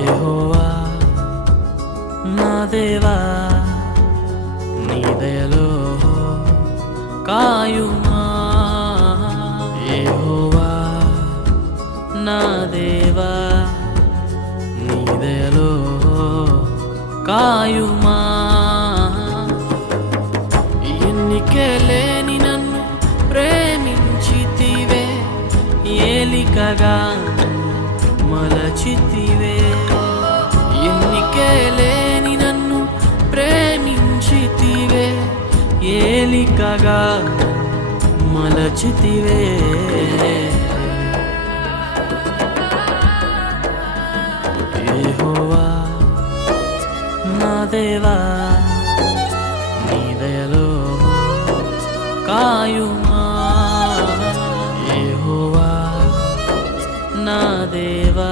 యెహోవా నా దేవా నీ దయలో కాయుమా. యెహోవా నా దేవా నీ దయలో కాయుమా. ఎన్నికలేని నన్ను ప్రేమించితివే ఏలికగా నన్ను మలచితివే. ఏలికగా మలచితివే. ఏహోవా నా దేవా నీ దయలో కాయుమా. ఏహోవా నా దేవా.